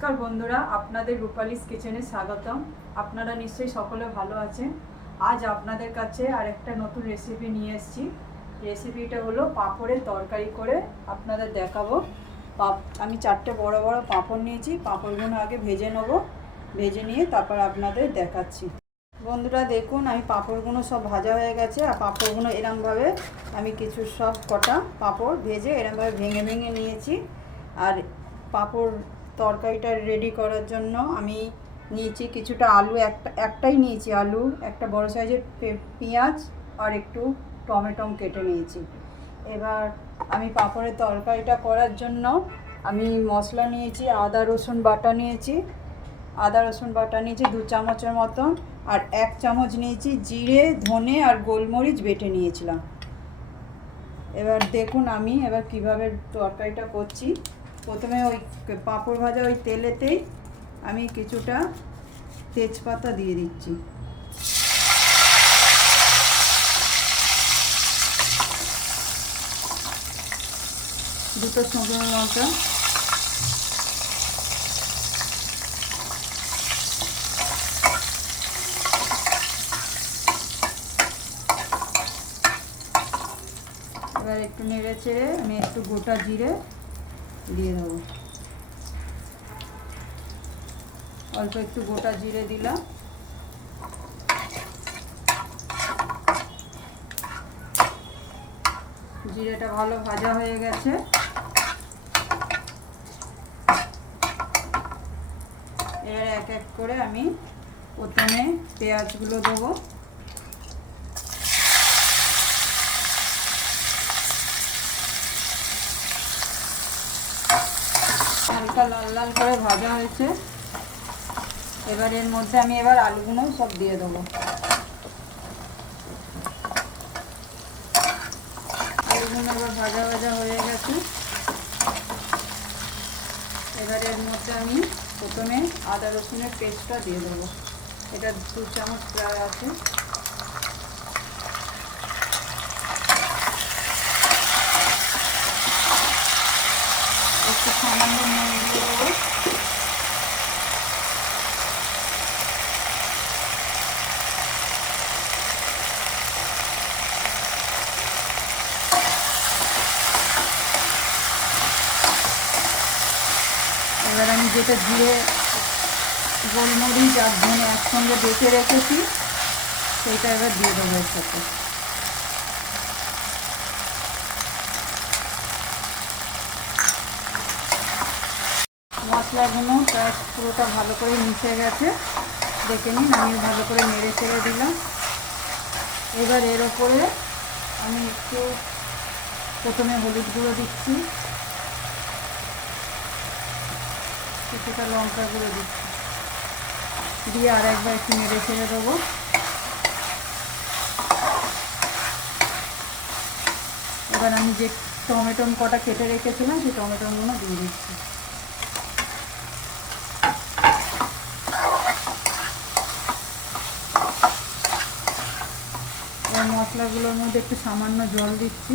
নমস্কার বন্ধুরা, আপনাদের রূপালিস কিচেনে স্বাগতম। আপনারা নিশ্চয়ই সকলে ভালো আছেন। আজ আপনাদের কাছে আরেকটা নতুন রেসিপি নিয়ে এসেছি। রেসিপিটা হলো পাঁপড়ের তরকারি করে আপনাদের দেখাবো। আমি 4টে বড় বড় পাঁপড় নিয়েছি। পাঁপড়গুলো আগে ভেজে নেবো, ভেজে নিয়ে তারপর আপনাদের দেখাচ্ছি। বন্ধুরা দেখুন, আমি পাঁপড়গুলো সব ভাজা হয়ে গেছে। আর পাঁপড়গুলো এরমভাবে আমি কিছু সব কটা পাঁপড় ভেজে এরমভাবে ভেঙে ভেঙে নিয়েছি। আর পাঁপড় তরকারিটা রেডি করার জন্য আমি নিয়েছি কিছুটা আলু, একটাই নিয়েছি আলু, একটা বড় সাইজের পেঁয়াজ আর একটু টমেটো কেটে নিয়েছি। এবার আমি পাঁপড়ের তরকারিটা করার জন্য আমি মশলা নিয়েছি, আদা রসুন বাটা নিয়েছি। আদা রসুন বাটা নিয়েছি 2 চামচের মতন। আর 1 চামচ নিয়েছি জিরে, ধনে আর গোলমরিচ বেটে নিয়েছিলাম। এবার দেখুন আমি এবার কিভাবে তরকারিটা করছি। প্রথমে ওই পাঁপড় ভাজা ওই তেলেতেই আমি কিছুটা তেজপাতা দিয়ে দিচ্ছি। দুটো শুকনো লঙ্কা, এবার একটু নেড়ে চেড়ে আমি একটু গোটা জিরে দিয়ে দেবো। অল্প একটু গোটা জিরে দিলাম। জিরেটা ভালো ভাজা হয়ে গেছে। এবার এক এক করে আমি প্রথমে পেঁয়াজগুলো দেবো। হালকা লাল লাল করে ভাজা হয়েছে। এবার এর মধ্যে আমি আলুগুলো সব দিয়ে দেবো। আলুগুলো এবার ভাজা ভাজা হয়ে গেছে। এবার এর মধ্যে আমি প্রথমে আদা রসুনের পেস্টটা দিয়ে দেবো। এটা 2 চামচ প্রায় আছে। একটু সামান্য নুন দিয়ে দেবো। এবার আমি যেটা জিরে, গোলমরিচ আর ধনে একসঙ্গে বেটে রেখেছি সেইটা এবার দিয়ে দেবো এর সাথে। মশলাগুলো প্রায় পুরোটা ভালো করে মিশে গেছে, দেখে নিন। আমি ভালো করে নেড়ে চেড়ে দিলাম। এবার এর ওপরে আমি একটু প্রথমে হলুদ গুঁড়ো দিচ্ছি, কিছুটা লঙ্কা গুঁড়ো দিচ্ছি, দিয়ে আর একবার একটু নেড়ে ছেড়ে দেবো। এবার আমি যে টমেটো কটা কেটে রেখেছিলাম সেই টমেটোগুলো দিয়ে দিচ্ছি। এবার মশলাগুলোর মধ্যে একটু সামান্য জল দিচ্ছি।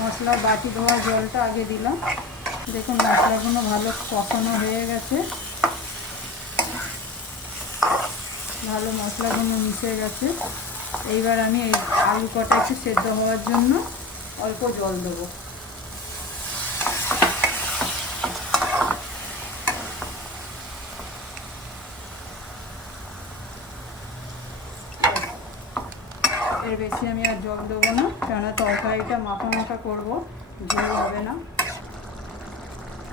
মশলা বাটি ধোয়া জলটা আগে দিলাম। দেখুন মশলাগুলো ভালো কষানো হয়ে গেছে, ভালো মশলাগুলো মিশে গেছে। এইবার আমি এই আলু কটা একটু সেদ্ধ হওয়ার জন্য অল্প জল দেবো। এর বেশি আমি আর জল দেবো না, কেননা তরকারিটা মাখা মাখা করবো, ঝোল হবে না।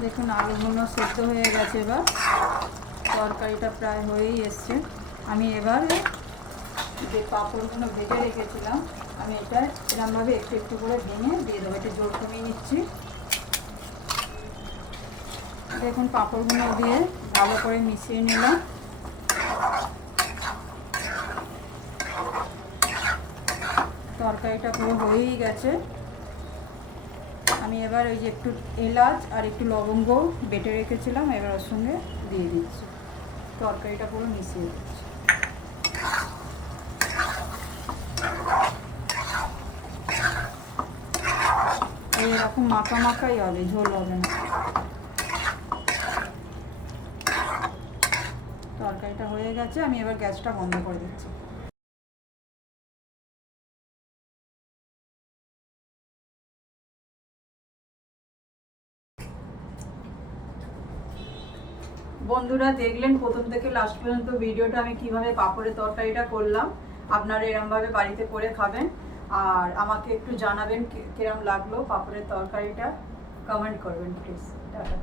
দেখুন আলুগুলো সেদ্ধ হয়ে গেছে। এবার তরকারিটা প্রায় হয়েই এসছে। আমি এবারে যে পাঁপড়গুলো ভেজে রেখেছিলাম আমি এটা এরকমভাবে একটু একটু করে ভেঙে দিয়ে দেবো। এটা জোর কমিয়ে নিচ্ছি। দেখুন পাঁপড়গুলো দিয়ে ভালো করে মিশিয়ে নিলাম। তরকারিটা পুরো হয়েই গেছে। আমি এবার ওই যে একটু এলাচ আর একটু লবঙ্গ বেটে রেখেছিলাম এবার ওর সঙ্গে দিয়ে দিচ্ছি। তরকারিটা পুরো মিশিয়ে দিচ্ছি। এরকম মাখা মাখাই হবে, ঝোল হবে না। তরকারিটা হয়ে গেছে, আমি এবার গ্যাসটা বন্ধ করে দিচ্ছি। বন্ধুরা দেখলেন প্রথম থেকে লাস্ট পর্যন্ত ভিডিওটা আমি কিভাবে পাঁপড়ের তরকারিটা করলাম। আপনারা এরমভাবে বাড়িতে করে খাবেন, আর আমাকে একটু জানাবেন কিরম লাগলো পাঁপড়ের তরকারিটা, কমেন্ট করবেন প্লিজ। টাটা।